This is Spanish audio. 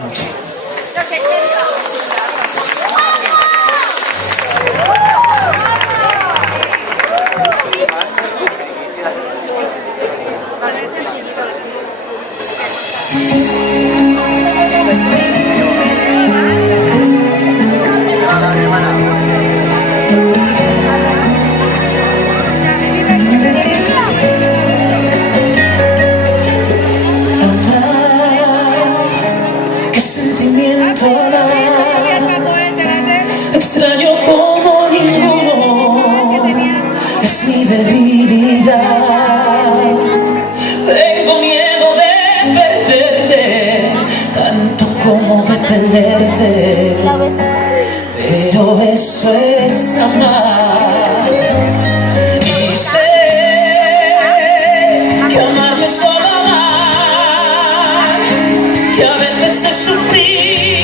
Qué sentimiento extraño como ninguno, es mi debilidad. Tengo miedo de perderte, tanto como de tenerte, pero eso es amar. Y sé que amar no es solo amar, que a veces es sufrir.